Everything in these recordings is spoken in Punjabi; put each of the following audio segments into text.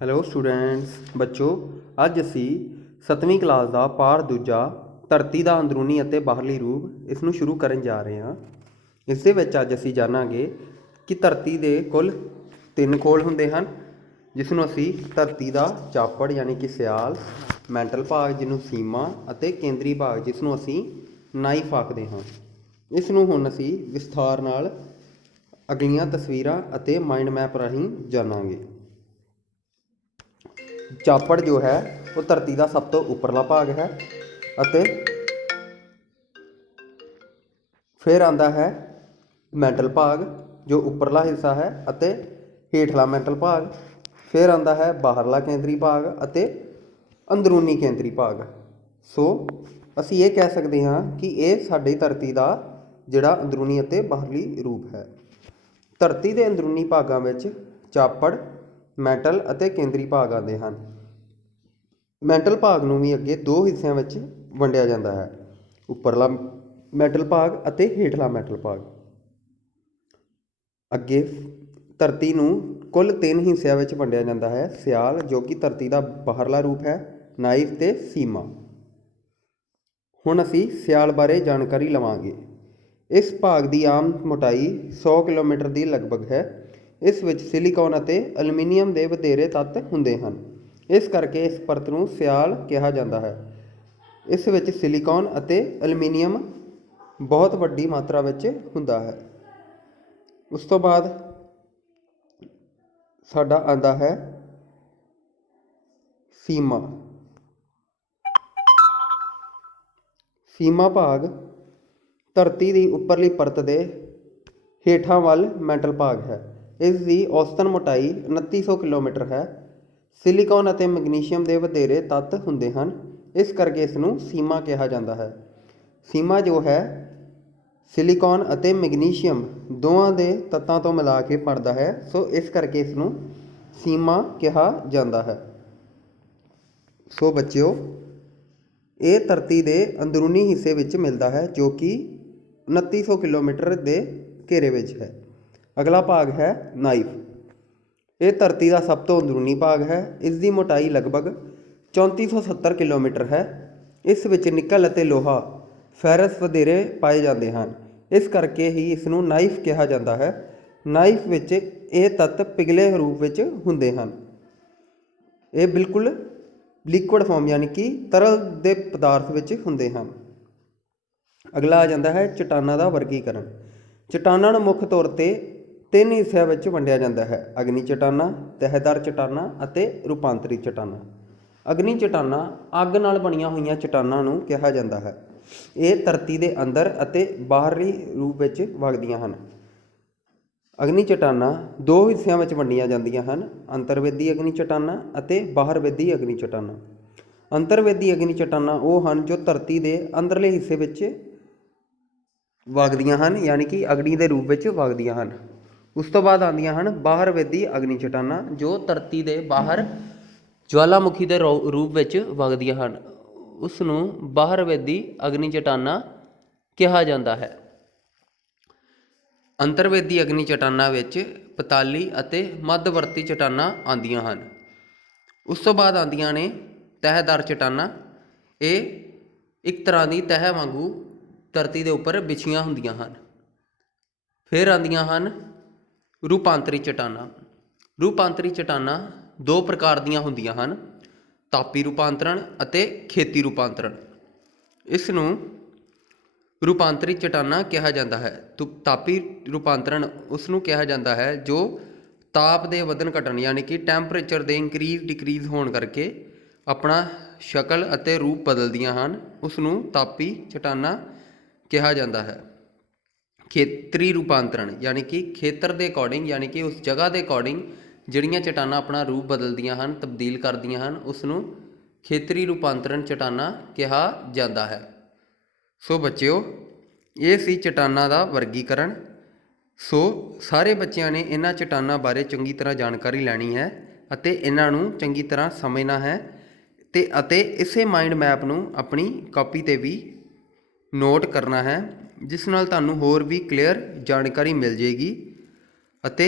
ਹੈਲੋ ਸਟੂਡੈਂਟਸ ਬੱਚੋ, ਅੱਜ ਅਸੀਂ 7ਵੀਂ ਕਲਾਸ ਦਾ ਪਾਠ ਦੂਜਾ ਧਰਤੀ ਦਾ ਅੰਦਰੂਨੀ ਅਤੇ ਬਾਹਰਲੀ ਰੂਪ ਇਸ ਨੂੰ ਸ਼ੁਰੂ ਕਰਨ ਜਾ ਰਹੇ ਹਾਂ। ਇਸ ਦੇ ਵਿੱਚ ਅੱਜ ਅਸੀਂ ਜਾਣਾਂਗੇ ਕਿ ਧਰਤੀ ਦੇ ਕੁੱਲ 3 ਖੋਲ ਹੁੰਦੇ ਹਨ, ਜਿਸ ਨੂੰ ਅਸੀਂ ਧਰਤੀ ਦਾ ਚਾਪੜ ਯਾਨੀ ਕਿ ਸਿਆਲ, ਮੈਂਟਲ ਭਾਗ ਜਿਹਨੂੰ ਸੀਮਾ ਅਤੇ ਕੇਂਦਰੀ ਭਾਗ ਜਿਸ ਨੂੰ ਅਸੀਂ ਨਾਈਫ ਆਖਦੇ ਹਾਂ। ਇਸ ਨੂੰ ਹੁਣ ਅਸੀਂ ਵਿਸਥਾਰ ਨਾਲ ਅਗਲੀਆਂ ਤਸਵੀਰਾਂ ਅਤੇ ਮਾਈਂਡ ਮੈਪ ਰਾਹੀਂ ਜਾਣਾਂਗੇ। ਚਾਪੜ जो है वो धरती का सब तो उपरला भाग है ਅਤੇ फिर आंदा है मैंटल भाग जो उपरला हिस्सा है ਅਤੇ हेठला मैंटल भाग, फिर आंदा है बाहरला केंद्री भाग ਅਤੇ अंदरूनी केंद्री भाग। सो ਅਸੀਂ ਇਹ ਕਹਿ ਸਕਦੇ ਹਾਂ कि ਇਹ ਸਾਡੀ ਧਰਤੀ ਦਾ ਜਿਹੜਾ ਅੰਦਰੂਨੀ ਅਤੇ ਬਾਹਰਲੀ ਰੂਪ ਹੈ। ਧਰਤੀ ਦੇ ਅੰਦਰੂਨੀ ਭਾਗਾਂ ਵਿੱਚ ਚਾਪੜ, ਮੈਂਟਲ ਅਤੇ ਕੇਂਦਰੀ ਭਾਗ ਆਉਂਦੇ ਹਨ। ਮੈਂਟਲ ਭਾਗ ਨੂੰ ਵੀ ਅੱਗੇ 2 ਹਿੱਸਿਆਂ ਵਿੱਚ ਵੰਡਿਆ ਜਾਂਦਾ ਹੈ, ਉੱਪਰਲਾ ਮੈਂਟਲ ਭਾਗ ਅਤੇ ਹੇਠਲਾ ਮੈਂਟਲ ਭਾਗ। ਅੱਗੇ ਧਰਤੀ ਨੂੰ ਕੁੱਲ 3 ਹਿੱਸਿਆਂ ਵਿੱਚ ਵੰਡਿਆ ਜਾਂਦਾ ਹੈ, ਸਿਆਲ ਜੋ ਕਿ ਧਰਤੀ ਦਾ ਬਾਹਰਲਾ ਰੂਪ ਹੈ, ਨਾਈਫ ਅਤੇ ਸੀਮਾ। ਹੁਣ ਅਸੀਂ ਸਿਆਲ ਬਾਰੇ ਜਾਣਕਾਰੀ ਲਵਾਂਗੇ। ਇਸ ਭਾਗ ਦੀ ਆਮ ਮੋਟਾਈ 100 ਕਿਲੋਮੀਟਰ ਦੀ ਲਗਭਗ ਹੈ। ਇਸ ਵਿੱਚ ਸਿਲੀਕੌਨ ਅਤੇ ਐਲੂਮੀਨੀਅਮ ਦੇ ਵਧੇਰੇ ਤੱਤ ਹੁੰਦੇ ਹਨ, ਇਸ ਕਰਕੇ ਇਸ ਪਰਤ ਨੂੰ ਸਿਆਲ ਕਿਹਾ ਜਾਂਦਾ ਹੈ। ਇਸ ਵਿੱਚ ਸਿਲੀਕੌਨ ਅਤੇ ਐਲੂਮੀਨੀਅਮ ਬਹੁਤ ਵੱਡੀ ਮਾਤਰਾ ਵਿੱਚ ਹੁੰਦਾ ਹੈ। ਉਸ ਤੋਂ ਬਾਅਦ ਸਾਡਾ ਆਉਂਦਾ ਹੈ ਸੀਮਾ। ਸੀਮਾ ਭਾਗ ਧਰਤੀ ਦੀ ਉੱਪਰਲੀ ਪਰਤ ਦੇ ਹੇਠਾਂ ਵੱਲ ਮੈਂਟਲ ਭਾਗ ਹੈ। ਇਸ ਦੀ ਔਸਤਨ ਮੋਟਾਈ 2900 ਕਿਲੋਮੀਟਰ ਹੈ। ਸਿਲੀਕੌਨ ਅਤੇ ਮੈਗਨੀਸ਼ੀਅਮ ਦੇ ਵਧੇਰੇ ਤੱਤ ਹੁੰਦੇ ਹਨ, ਇਸ ਕਰਕੇ ਇਸ ਨੂੰ ਸੀਮਾ ਕਿਹਾ ਜਾਂਦਾ ਹੈ। ਸੀਮਾ ਜੋ ਹੈ ਸਿਲੀਕੌਨ ਅਤੇ ਮੈਗਨੀਸ਼ੀਅਮ ਦੋਵਾਂ ਦੇ ਤੱਤਾਂ ਤੋਂ ਮਿਲਾ ਕੇ ਬਣਦਾ ਹੈ, ਸੋ ਇਸ ਕਰਕੇ ਇਸ ਨੂੰ ਸੀਮਾ ਕਿਹਾ ਜਾਂਦਾ ਹੈ। ਸੋ ਬੱਚਿਓ, ਇਹ ਧਰਤੀ ਦੇ ਅੰਦਰੂਨੀ ਹਿੱਸੇ ਵਿੱਚ ਮਿਲਦਾ ਹੈ ਜੋ ਕਿ 2900 ਕਿਲੋਮੀਟਰ ਦੇ ਘੇਰੇ ਵਿੱਚ ਹੈ। ਅਗਲਾ ਭਾਗ ਹੈ ਨਾਈਫ। ਇਹ ਧਰਤੀ ਦਾ ਸਭ ਤੋਂ ਅੰਦਰੂਨੀ ਭਾਗ ਹੈ। ਇਸ ਦੀ ਮੋਟਾਈ ਲਗਭਗ 3470 ਕਿਲੋਮੀਟਰ ਹੈ। ਇਸ ਵਿੱਚ ਨਿਕਲ ਅਤੇ ਲੋਹਾ, ਫੈਰਸ ਵਧੇਰੇ ਪਾਏ ਜਾਂਦੇ ਹਨ, ਇਸ ਕਰਕੇ ਹੀ ਇਸ ਨੂੰ ਨਾਈਫ ਕਿਹਾ ਜਾਂਦਾ ਹੈ। ਨਾਈਫ ਵਿੱਚ ਇਹ ਤੱਤ ਪਿਘਲੇ ਰੂਪ ਵਿੱਚ ਹੁੰਦੇ ਹਨ। ਇਹ ਬਿਲਕੁਲ ਲਿਕੁਇਡ ਫਾਰਮ ਯਾਨੀ ਕਿ ਤਰਲ ਦੇ ਪਦਾਰਥ ਵਿੱਚ ਹੁੰਦੇ ਹਨ। ਅਗਲਾ ਆ ਜਾਂਦਾ ਹੈ ਚਟਾਨਾਂ ਦਾ ਵਰਗੀਕਰਨ। ਚਟਾਨਾਂ ਨੂੰ ਮੁੱਖ ਤੌਰ 'ਤੇ 3 ਹਿੱਸਿਆਂ ਵਿੱਚ ਵੰਡਿਆ ਜਾਂਦਾ ਹੈ, ਅਗਨੀ ਚਟਾਨਾਂ, ਤਹਿਦਾਰ ਚਟਾਨਾਂ ਅਤੇ ਰੂਪਾਂਤਰੀ ਚਟਾਨਾਂ। ਅਗਨੀ ਚਟਾਨਾਂ ਅੱਗ ਨਾਲ ਬਣੀਆਂ ਹੋਈਆਂ ਚਟਾਨਾਂ ਨੂੰ ਕਿਹਾ ਜਾਂਦਾ ਹੈ। ਇਹ ਧਰਤੀ ਦੇ ਅੰਦਰ ਅਤੇ ਬਾਹਰੀ ਰੂਪ ਵਿੱਚ ਵਗਦੀਆਂ ਹਨ। ਅਗਨੀ ਚਟਾਨਾਂ 2 ਹਿੱਸਿਆਂ ਵਿੱਚ ਵੰਡੀਆਂ ਜਾਂਦੀਆਂ ਹਨ, ਅੰਤਰਵੇਦੀ ਅਗਨੀ ਚਟਾਨਾਂ ਅਤੇ ਬਾਹਰਵੇਦੀ ਅਗਨੀ ਚਟਾਨਾਂ। ਅੰਤਰਵੇਦੀ ਅਗਨੀ ਚਟਾਨਾਂ ਉਹ ਹਨ ਜੋ ਧਰਤੀ ਦੇ ਅੰਦਰਲੇ ਹਿੱਸੇ ਵਿੱਚ ਵਗਦੀਆਂ ਹਨ, ਯਾਨੀ ਕਿ ਅਗਨੀ ਦੇ ਰੂਪ ਵਿੱਚ ਵਗਦੀਆਂ ਹਨ। ਉਸ ਤੋਂ ਬਾਅਦ ਆਉਂਦੀਆਂ ਹਨ ਬਾਹਰਵੇਦੀ ਅਗਨੀ ਚਟਾਨਾਂ ਜੋ ਧਰਤੀ ਦੇ ਬਾਹਰ ਜਵਾਲਾਮੁਖੀ ਦੇ ਰੂਪ ਵਿੱਚ ਵਗਦੀਆਂ ਹਨ। ਉਸ ਨੂੰ ਬਾਹਰਵੇਦੀ ਅਗਨੀ ਚਟਾਨਾਂ ਕਿਹਾ ਜਾਂਦਾ ਹੈ। ਅੰਤਰਵੇਦੀ ਅਗਨੀ ਚਟਾਨਾਂ ਵਿੱਚ ਪਤਾਲੀ ਅਤੇ ਮੱਧਵਰਤੀ ਚਟਾਨਾਂ ਆਉਂਦੀਆਂ ਹਨ। ਉਸ ਤੋਂ ਬਾਅਦ ਆਉਂਦੀਆਂ ਨੇ ਤਹਿਦਾਰ ਚਟਾਨਾਂ। ਇਹ ਇੱਕ ਤਰ੍ਹਾਂ ਦੀ ਤਹਿ ਵਾਂਗੂ ਧਰਤੀ ਦੇ ਉੱਪਰ ਵਿਛੀਆਂ ਹੁੰਦੀਆਂ ਹਨ। ਫਿਰ ਆਉਂਦੀਆਂ ਹਨ ਰੂਪਾਂਤਰੀ ਚਟਾਨਾਂ। ਰੂਪਾਂਤਰੀ ਚਟਾਨਾਂ 2 ਪ੍ਰਕਾਰ ਦੀਆਂ ਹੁੰਦੀਆਂ ਹਨ, ਤਾਪੀ ਰੂਪਾਂਤਰਣ ਅਤੇ ਖੇਤੀ ਰੂਪਾਂਤਰਣ। ਇਸ ਨੂੰ ਰੂਪਾਂਤਰੀ ਚਟਾਨਾਂ ਕਿਹਾ ਜਾਂਦਾ ਹੈ। ਤਾਪੀ ਰੂਪਾਂਤਰਣ ਉਸ ਨੂੰ ਕਿਹਾ ਜਾਂਦਾ ਹੈ ਜੋ ਤਾਪ ਦੇ ਵਧਣ ਘਟਣ ਯਾਨੀ ਕਿ ਟੈਂਪਰੇਚਰ ਦੇ ਇਨਕਰੀਜ਼ ਡਿਕਰੀਜ਼ ਹੋਣ ਕਰਕੇ ਆਪਣਾ ਸ਼ਕਲ ਅਤੇ ਰੂਪ ਬਦਲਦੀਆਂ ਹਨ, ਉਸ ਨੂੰ ਤਾਪੀ ਚਟਾਨਾਂ ਕਿਹਾ ਜਾਂਦਾ ਹੈ। ਖੇਤਰੀ ਰੂਪਾਂਤਰਣ ਯਾਨੀ ਕਿ ਖੇਤਰ ਦੇ ਅਕੋਰਡਿੰਗ ਯਾਨੀ ਕਿ ਉਸ ਜਗ੍ਹਾ ਦੇ ਅਕੋਰਡਿੰਗ ਜਿਹੜੀਆਂ ਚਟਾਨਾਂ ਆਪਣਾ ਰੂਪ ਬਦਲਦੀਆਂ ਹਨ, ਤਬਦੀਲ ਕਰਦੀਆਂ ਹਨ, ਉਸ ਨੂੰ ਖੇਤਰੀ ਰੂਪਾਂਤਰਣ ਚਟਾਨਾਂ ਕਿਹਾ ਜਾਂਦਾ ਹੈ। ਸੋ ਬੱਚਿਓ, ਇਹ ਸੀ ਚਟਾਨਾਂ ਦਾ ਵਰਗੀਕਰਨ। ਸੋ ਸਾਰੇ ਬੱਚਿਆਂ ਨੇ ਇਹਨਾਂ ਚਟਾਨਾਂ ਬਾਰੇ ਚੰਗੀ ਤਰ੍ਹਾਂ ਜਾਣਕਾਰੀ ਲੈਣੀ ਹੈ ਅਤੇ ਇਹਨਾਂ ਨੂੰ ਚੰਗੀ ਤਰ੍ਹਾਂ ਸਮਝਣਾ ਹੈ ਅਤੇ ਇਸੇ ਮਾਈਂਡ ਮੈਪ ਨੂੰ ਆਪਣੀ ਕਾਪੀ 'ਤੇ ਵੀ ਨੋਟ ਕਰਨਾ ਹੈ, ਜਿਸ ਨਾਲ ਤੁਹਾਨੂੰ ਹੋਰ ਵੀ ਕਲੀਅਰ ਜਾਣਕਾਰੀ ਮਿਲ ਜਾਏਗੀ ਅਤੇ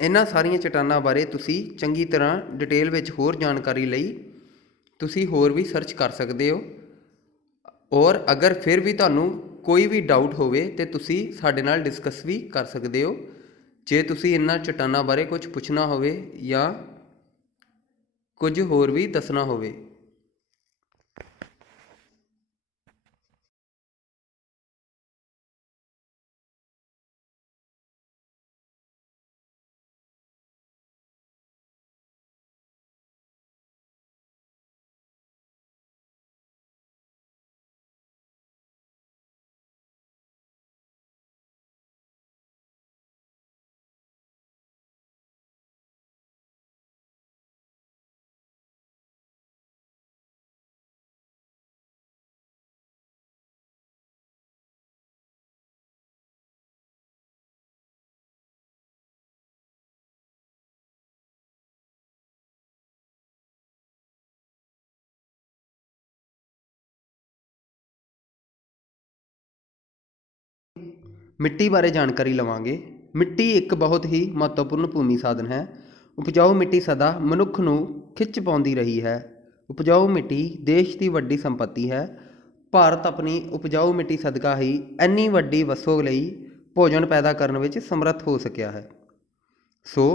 ਇਹਨਾਂ ਸਾਰੀਆਂ ਚਟਾਨਾਂ ਬਾਰੇ ਤੁਸੀਂ ਚੰਗੀ ਤਰ੍ਹਾਂ ਡਿਟੇਲ ਵਿੱਚ ਹੋਰ ਜਾਣਕਾਰੀ ਲਈ ਤੁਸੀਂ ਹੋਰ ਵੀ ਸਰਚ ਕਰ ਸਕਦੇ ਹੋ। ਔਰ ਅਗਰ ਫਿਰ ਵੀ ਤੁਹਾਨੂੰ ਕੋਈ ਵੀ ਡਾਊਟ ਹੋਵੇ ਤਾਂ ਤੁਸੀਂ ਸਾਡੇ ਨਾਲ ਡਿਸਕਸ ਵੀ ਕਰ ਸਕਦੇ ਹੋ। ਜੇ ਤੁਸੀਂ ਇਹਨਾਂ ਚਟਾਨਾਂ ਬਾਰੇ ਕੁਝ ਪੁੱਛਣਾ ਹੋਵੇ ਜਾਂ ਕੁਝ ਹੋਰ ਵੀ ਦੱਸਣਾ ਹੋਵੇ। ਮਿੱਟੀ ਬਾਰੇ ਜਾਣਕਾਰੀ ਲਵਾਂਗੇ। ਮਿੱਟੀ ਇੱਕ ਬਹੁਤ ਹੀ ਮਹੱਤਵਪੂਰਨ ਭੂਮੀ ਸਾਧਨ ਹੈ। ਉਪਜਾਊ ਮਿੱਟੀ ਸਦਾ ਮਨੁੱਖ ਨੂੰ ਖਿੱਚ ਪਾਉਂਦੀ ਰਹੀ ਹੈ। ਉਪਜਾਊ ਮਿੱਟੀ ਦੇਸ਼ ਦੀ ਵੱਡੀ ਸੰਪਤੀ ਹੈ। ਭਾਰਤ ਆਪਣੀ ਉਪਜਾਊ ਮਿੱਟੀ ਸਦਕਾ ਹੀ ਇੰਨੀ ਵੱਡੀ ਵਸੋਂ ਲਈ ਭੋਜਨ ਪੈਦਾ ਕਰਨ ਵਿੱਚ ਸਮਰੱਥ ਹੋ ਸਕਿਆ ਹੈ। ਸੋ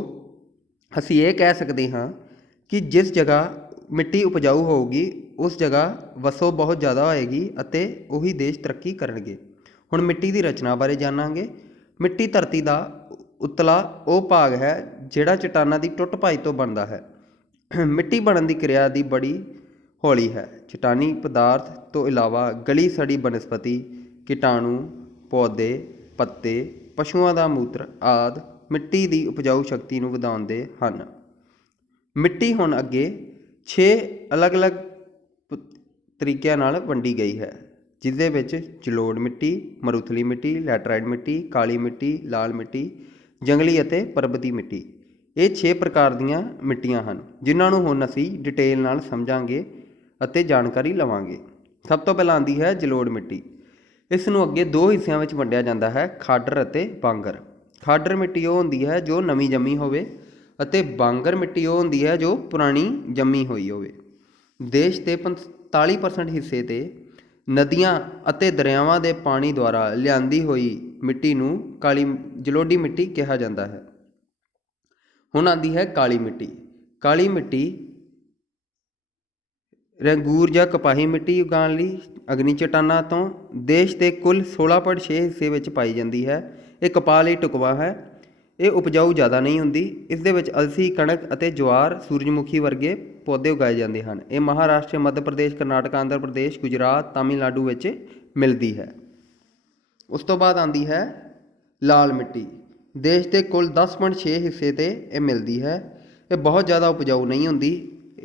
ਅਸੀਂ ਇਹ ਕਹਿ ਸਕਦੇ ਹਾਂ ਕਿ ਜਿਸ ਜਗ੍ਹਾ ਮਿੱਟੀ ਉਪਜਾਊ ਹੋਊਗੀ ਉਸ ਜਗ੍ਹਾ ਵਸੋਂ ਬਹੁਤ ਜ਼ਿਆਦਾ ਹੋਏਗੀ ਅਤੇ ਉਹੀ ਦੇਸ਼ ਤਰੱਕੀ ਕਰਨਗੇ। ਹੁਣ ਮਿੱਟੀ ਦੀ ਰਚਨਾ ਬਾਰੇ ਜਾਣਾਂਗੇ। ਮਿੱਟੀ ਧਰਤੀ ਦਾ ਉਤਲਾ ਉਹ ਭਾਗ ਹੈ ਜਿਹੜਾ ਚਟਾਨਾਂ ਦੀ ਟੁੱਟ ਭੱਜ ਤੋਂ ਬਣਦਾ ਹੈ। ਮਿੱਟੀ ਬਣਨ ਦੀ ਕਿਰਿਆ ਦੀ ਬੜੀ ਹੌਲੀ ਹੈ। ਚਟਾਨੀ ਪਦਾਰਥ ਤੋਂ ਇਲਾਵਾ ਗਲੀ ਸੜੀ ਬਨਸਪਤੀ, ਕੀਟਾਣੂ, ਪੌਦੇ, ਪੱਤੇ, ਪਸ਼ੂਆਂ ਦਾ ਮੂਤਰ ਆਦਿ ਮਿੱਟੀ ਦੀ ਉਪਜਾਊ ਸ਼ਕਤੀ ਨੂੰ ਵਧਾਉਂਦੇ ਹਨ। ਮਿੱਟੀ ਹੁਣ ਅੱਗੇ 6 ਅਲੱਗ-ਅਲੱਗ ਤਰੀਕਿਆਂ ਨਾਲ ਵੰਡੀ ਗਈ ਹੈ, ਜਿਸਦੇ ਵਿੱਚ ਜਲੋੜ ਮਿੱਟੀ, ਮਰੂਥਲੀ ਮਿੱਟੀ, ਲੈਟਰਾਈਟ ਮਿੱਟੀ, ਕਾਲੀ ਮਿੱਟੀ, ਲਾਲ ਮਿੱਟੀ, ਜੰਗਲੀ ਅਤੇ ਪਰਬਤੀ ਮਿੱਟੀ। ਇਹ 6 ਪ੍ਰਕਾਰ ਦੀਆਂ ਮਿੱਟੀਆਂ ਹਨ ਜਿਨ੍ਹਾਂ ਨੂੰ ਹੁਣ ਅਸੀਂ ਡਿਟੇਲ ਨਾਲ ਸਮਝਾਂਗੇ ਅਤੇ ਜਾਣਕਾਰੀ ਲਵਾਂਗੇ। ਸਭ ਤੋਂ ਪਹਿਲਾਂ ਆਉਂਦੀ ਹੈ ਜਲੋੜ ਮਿੱਟੀ। ਇਸ ਨੂੰ ਅੱਗੇ 2 ਹਿੱਸਿਆਂ ਵਿੱਚ ਵੰਡਿਆ ਜਾਂਦਾ ਹੈ, ਖਾਡਰ ਅਤੇ ਬਾਂਗਰ। ਖਾਡਰ ਮਿੱਟੀ ਉਹ ਹੁੰਦੀ ਹੈ ਜੋ ਨਵੀਂ ਜੰਮੀ ਹੋਵੇ ਅਤੇ ਬਾਂਗਰ ਮਿੱਟੀ ਉਹ ਹੁੰਦੀ ਹੈ ਜੋ ਪੁਰਾਣੀ ਜੰਮੀ ਹੋਈ ਹੋਵੇ। ਦੇਸ਼ ਦੇ 45% ਹਿੱਸੇ 'ਤੇ ਨਦੀਆਂ ਅਤੇ ਦਰਿਆਵਾਂ ਦੇ ਪਾਣੀ ਦੁਆਰਾ ਲਿਆਂਦੀ ਹੋਈ ਮਿੱਟੀ ਨੂੰ ਜਲੋਢੀ ਮਿੱਟੀ ਕਿਹਾ ਜਾਂਦਾ ਹੈ। ਹੁਣ ਆਉਂਦੀ ਹੈ ਕਾਲੀ ਮਿੱਟੀ। ਕਾਲੀ ਮਿੱਟੀ ਰੰਗੂਰ ਜਾਂ ਕਪਾਹੀ ਮਿੱਟੀ ਉਗਾਉਣ ਲਈ ਅਗਨੀ ਚਟਾਨਾਂ ਤੋਂ ਦੇਸ਼ ਦੇ ਕੁੱਲ 16.6 ਹਿੱਸੇ ਵਿੱਚ ਪਾਈ ਜਾਂਦੀ ਹੈ। ਇਹ ਕਪਾਹ ਲਈ ਢੁਕਵਾਂ ਹੈ। ਇਹ ਉਪਜਾਊ ਜ਼ਿਆਦਾ ਨਹੀਂ ਹੁੰਦੀ। ਇਸ ਦੇ ਵਿੱਚ ਅਲਸੀ, ਕਣਕ ਅਤੇ ਜਵਾਰ, ਸੂਰਜਮੁਖੀ ਵਰਗੇ ਪੌਦੇ ਉਗਾਏ ਜਾਂਦੇ ਹਨ। ਇਹ ਮਹਾਰਾਸ਼ਟਰ, ਮੱਧ ਪ੍ਰਦੇਸ਼, ਕਰਨਾਟਕ, ਆਂਧਰਾ ਪ੍ਰਦੇਸ਼, ਗੁਜਰਾਤ, ਤਾਮਿਲਨਾਡੂ ਵਿੱਚ ਮਿਲਦੀ ਹੈ। ਉਸ ਤੋਂ ਬਾਅਦ ਆਉਂਦੀ ਹੈ ਲਾਲ ਮਿੱਟੀ। ਦੇਸ਼ ਦੇ ਕੁੱਲ 10.6 ਹਿੱਸੇ 'ਤੇ ਇਹ ਮਿਲਦੀ ਹੈ। ਇਹ ਬਹੁਤ ਜ਼ਿਆਦਾ ਉਪਜਾਊ ਨਹੀਂ ਹੁੰਦੀ।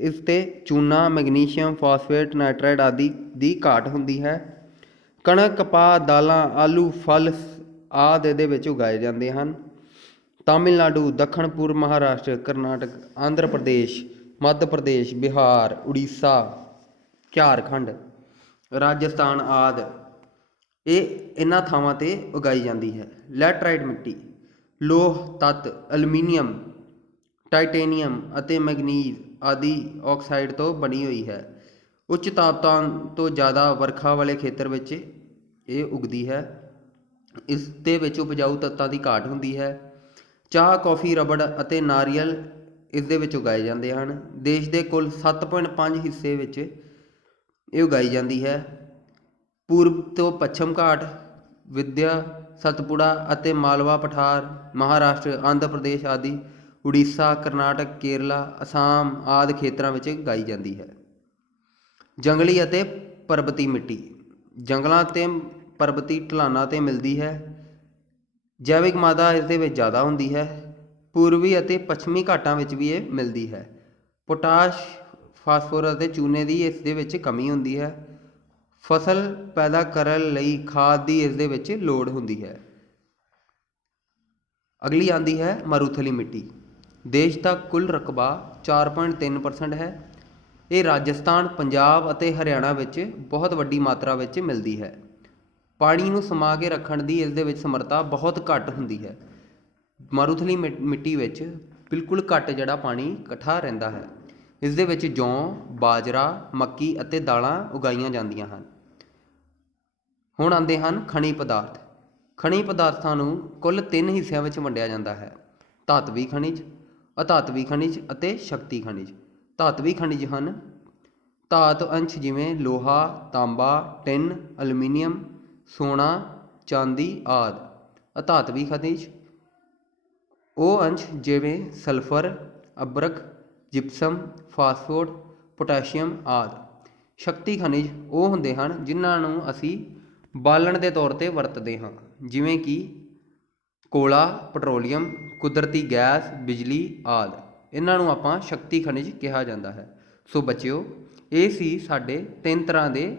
ਇਸ 'ਤੇ ਚੂਨਾ, ਮੈਗਨੀਸ਼ੀਅਮ, ਫਾਸਫੇਟ, ਨਾਈਟ੍ਰਾਈਟ ਆਦਿ ਦੀ ਘਾਟ ਹੁੰਦੀ ਹੈ। ਕਣਕ, ਕਪਾਹ, ਦਾਲਾਂ, ਆਲੂ, ਫਲ ਆਦਿ ਇਹਦੇ ਵਿੱਚ ਉਗਾਏ ਜਾਂਦੇ ਹਨ। ਤਾਮਿਲਨਾਡੂ, ਦੱਖਣ ਪੂਰਬ ਮਹਾਰਾਸ਼ਟਰ, ਕਰਨਾਟਕ, ਆਂਧਰਾ ਪ੍ਰਦੇਸ਼, ਮੱਧ ਪ੍ਰਦੇਸ਼, ਬਿਹਾਰ, ਉੜੀਸਾ, ਝਾਰਖੰਡ, ਰਾਜਸਥਾਨ ਆਦਿ ਇਹਨਾਂ ਥਾਵਾਂ 'ਤੇ ਉਗਾਈ ਜਾਂਦੀ ਹੈ। ਲੈਟਰਾਈਟ ਮਿੱਟੀ ਲੋਹ ਤੱਤ, ਐਲੂਮੀਨੀਅਮ, ਟਾਈਟੇਨੀਅਮ ਅਤੇ ਮੈਗਨੀਜ਼ ਆਦਿ ਆਕਸਾਈਡ ਤੋਂ ਬਣੀ ਹੋਈ ਹੈ। ਉੱਚ ਤਾਪਮਾਨ ਤੋਂ ਜ਼ਿਆਦਾ ਵਰਖਾ ਵਾਲੇ ਖੇਤਰ ਵਿੱਚ ਇਹ ਉਗਦੀ ਹੈ। ਇਸ ਦੇ ਵਿੱਚ ਉਪਜਾਊ ਤੱਤਾਂ ਦੀ ਘਾਟ ਹੁੰਦੀ ਹੈ। ਚਾਹ, ਕੌਫੀ, ਰਬੜ ਅਤੇ ਨਾਰੀਅਲ ਇਸ ਦੇ ਵਿੱਚ ਉਗਾਏ ਜਾਂਦੇ ਹਨ। ਦੇਸ਼ ਦੇ ਕੁੱਲ 7.5 ਹਿੱਸੇ ਵਿੱਚ ਇਹ ਉਗਾਈ ਜਾਂਦੀ ਹੈ। ਪੂਰਬ ਤੋਂ ਪੱਛਮ ਘਾਟ, ਵਿੰਧਿਆ, ਸਤਪੁੜਾ ਅਤੇ ਮਾਲਵਾ ਪਠਾਰ, ਮਹਾਰਾਸ਼ਟਰ, ਆਂਧਰਾ ਪ੍ਰਦੇਸ਼ ਆਦਿ, ਉੜੀਸਾ, ਕਰਨਾਟਕ, ਕੇਰਲਾ, ਅਸਾਮ ਆਦਿ ਖੇਤਰਾਂ ਵਿੱਚ ਉਗਾਈ ਜਾਂਦੀ ਹੈ। ਜੰਗਲੀ ਅਤੇ ਪਰਬਤੀ ਮਿੱਟੀ ਜੰਗਲਾਂ ਅਤੇ ਪਰਬਤੀ ਢਲਾਨਾਂ 'ਤੇ ਮਿਲਦੀ ਹੈ। ਜੈਵਿਕ ਮਾਦਾ ਇਸ ਦੇ ਵਿੱਚ ਜ਼ਿਆਦਾ ਹੁੰਦੀ ਹੈ। ਪੂਰਬੀ ਅਤੇ ਪੱਛਮੀ ਘਾਟਾਂ ਵਿੱਚ ਵੀ ਇਹ ਮਿਲਦੀ ਹੈ। ਪੋਟਾਸ਼, ਫਾਸਫੋਰਸ ਅਤੇ ਚੂਨੇ ਦੀ ਇਸ ਦੇ ਵਿੱਚ ਕਮੀ ਹੁੰਦੀ ਹੈ। ਫਸਲ ਪੈਦਾ ਕਰਨ ਲਈ ਖਾਦ ਦੀ ਇਸ ਦੇ ਵਿੱਚ ਲੋੜ ਹੁੰਦੀ ਹੈ। ਅਗਲੀ ਆਉਂਦੀ ਹੈ ਮਰੂਥਲੀ ਮਿੱਟੀ। ਦੇਸ਼ ਦਾ ਕੁੱਲ ਰਕਬਾ 4.3% ਹੈ। ਇਹ ਰਾਜਸਥਾਨ, ਪੰਜਾਬ ਅਤੇ ਹਰਿਆਣਾ ਵਿੱਚ ਬਹੁਤ ਵੱਡੀ ਮਾਤਰਾ ਵਿੱਚ ਮਿਲਦੀ ਹੈ। ਪਾਣੀ ਨੂੰ ਸਮਾ ਕੇ ਰੱਖਣ ਦੀ ਇਸ ਦੇ ਵਿੱਚ ਸਮਰੱਥਾ ਬਹੁਤ ਘੱਟ ਹੁੰਦੀ ਹੈ। ਮਾਰੂਥਲੀ ਮਿੱਟੀ ਵਿੱਚ ਬਿਲਕੁਲ ਘੱਟ ਜਿਹੜਾ ਪਾਣੀ ਇਕੱਠਾ ਰਹਿੰਦਾ ਹੈ। ਇਸ ਦੇ ਵਿੱਚ ਜੌਂ, ਬਾਜਰਾ, ਮੱਕੀ ਅਤੇ ਦਾਲਾਂ ਉਗਾਈਆਂ ਜਾਂਦੀਆਂ ਹਨ। ਹੁਣ ਆਉਂਦੇ ਹਨ ਖਣਿਜ ਪਦਾਰਥ। ਖਣਿਜ ਪਦਾਰਥਾਂ ਨੂੰ ਕੁੱਲ 3 ਹਿੱਸਿਆਂ ਵਿੱਚ ਵੰਡਿਆ ਜਾਂਦਾ ਹੈ: ਧਾਤਵੀ ਖਣਿਜ, ਅਧਾਤਵੀ ਖਣਿਜ ਅਤੇ ਸ਼ਕਤੀ ਖਣਿਜ। ਧਾਤਵੀ ਖਣਿਜ ਹਨ ਧਾਤ ਅੰਸ਼ ਜਿਵੇਂ ਲੋਹਾ, ਤਾਂਬਾ, ਟਿਨ, ਐਲੂਮੀਨੀਅਮ, ਸੋਨਾ, ਚਾਂਦੀ ਆਦਿ। ਅਧਾਤਵੀ ਖਣਿਜ ਉਹ ਅੰਸ਼ ਜਿਵੇਂ ਸਲਫਰ, ਅਬਰਕ, ਜਿਪਸਮ, ਫਾਸਫੋਰਸ, ਪੋਟਾਸ਼ੀਅਮ ਆਦਿ। ਸ਼ਕਤੀ ਖਣਿਜ ਉਹ ਹੁੰਦੇ ਹਨ ਜਿਨ੍ਹਾਂ ਨੂੰ ਅਸੀਂ ਬਾਲਣ ਦੇ ਤੌਰ 'ਤੇ ਵਰਤਦੇ ਹਾਂ, ਜਿਵੇਂ ਕਿ ਕੋਲਾ, ਪੈਟਰੋਲੀਅਮ, ਕੁਦਰਤੀ ਗੈਸ, ਬਿਜਲੀ ਆਦਿ। ਇਹਨਾਂ ਨੂੰ ਆਪਾਂ ਸ਼ਕਤੀ ਖਣਿਜ ਕਿਹਾ ਜਾਂਦਾ ਹੈ। ਸੋ ਬੱਚਿਓ, ਇਹ ਸੀ ਸਾਡੇ 3 ਤਰ੍ਹਾਂ ਦੇ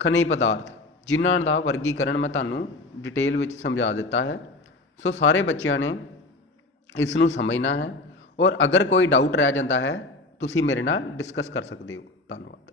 ਖਣਿਜ ਪਦਾਰਥ, ਜਿਨ੍ਹਾਂ ਦਾ ਵਰਗੀਕਰਨ ਮੈਂ ਤੁਹਾਨੂੰ ਡਿਟੇਲ ਵਿੱਚ ਸਮਝਾ ਦਿੱਤਾ ਹੈ। ਸੋ ਸਾਰੇ ਬੱਚਿਆਂ ਨੇ ਇਸ ਨੂੰ ਸਮਝਣਾ ਹੈ, ਔਰ ਅਗਰ ਕੋਈ ਡਾਊਟ ਰਹਿ ਜਾਂਦਾ ਹੈ ਤੁਸੀਂ ਮੇਰੇ ਨਾਲ ਡਿਸਕਸ ਕਰ ਸਕਦੇ ਹੋ। ਧੰਨਵਾਦ।